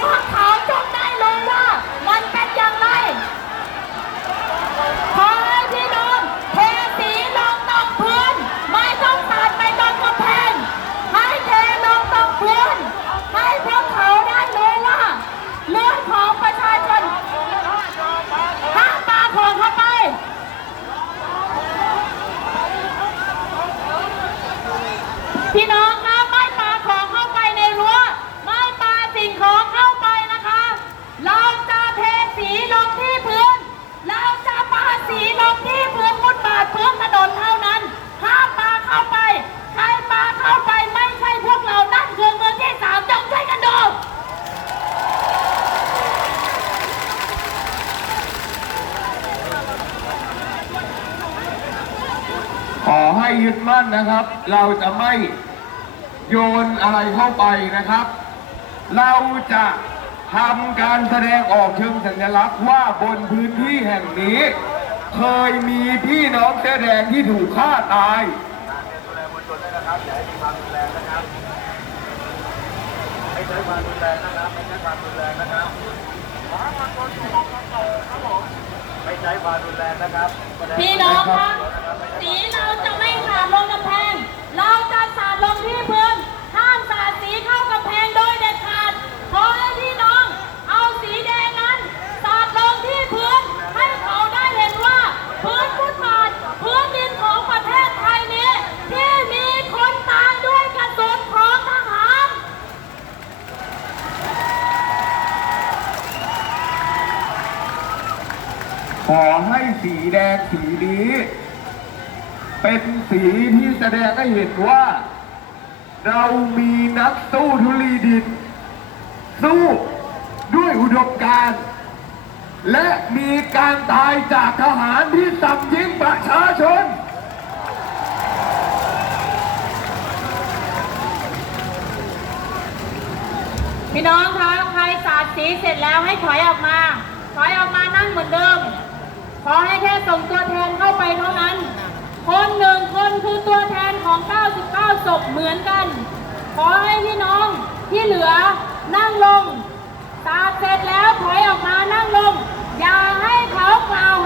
พวกเขาจำได้เลยว่ามันเป็นอย่างไร ขอให้พี่น้องเทสีลงตรงพื้น ไม่ต้องสาดไปตรงกระแพงให้เทลงตรงพื้น ให้พวกเขาได้เลยว่าเลือดของประชาชนห้ามปาของเข้าไปพี่น้อง ยึดมั่นนะครับ เราจะไม่โยนอะไรเข้าไปนะครับ เราจะทำการแสดงออกเชิงสัญลักษณ์ว่าบนพื้นที่แห่งนี้ เคยมีพี่น้องเสื้อแดงที่ถูกฆ่าตายดูแลมวลชนด้วยนะครับอย่าให้มีความรุนแรงนะครับไม่ใช้ความรุนแรงนะครับไม่ใช้ความรุนแรงนะครับไม่ใช้ความรุนแรงนะครับแสดพี่น้องคะสีเราจะไม่สาดลงกำแพง เราจะสาดลงที่พื้น ห้ามสาดสีเข้ากำแพงโดยเด็ดขาด ขอให้พี่น้อง เอาสีแดงนั้นสาดลงที่พื้น ให้เขาได้เห็นว่า พื้นฟุตบาทพื้นดินของประเทศไทยนี้ ที่มีคนตายด้วยกระสุนของทหาร ขอให้สีแดงสีนี้ เป็นสีที่แสดงให้เห็นว่า เรามีนักสู้ทุลีดิน สู้ด้วยอุดมการณ์และมีการตายจากทหารที่สับยิงประชาชน พี่น้องคะใครสาดสีเสร็จแล้วให้ถอยออกมา อให้แค่ส่งตัวแทนเข้าไปเท่านั้น คนหนึ่งคนคือตัวแทนของ 99ศพเหมือนกัน ขอให้พี่น้องที่เหลือนั่งลง ตาเสร็จแล้วถอยออกมานั่งลง อย่าให้เขากล่าว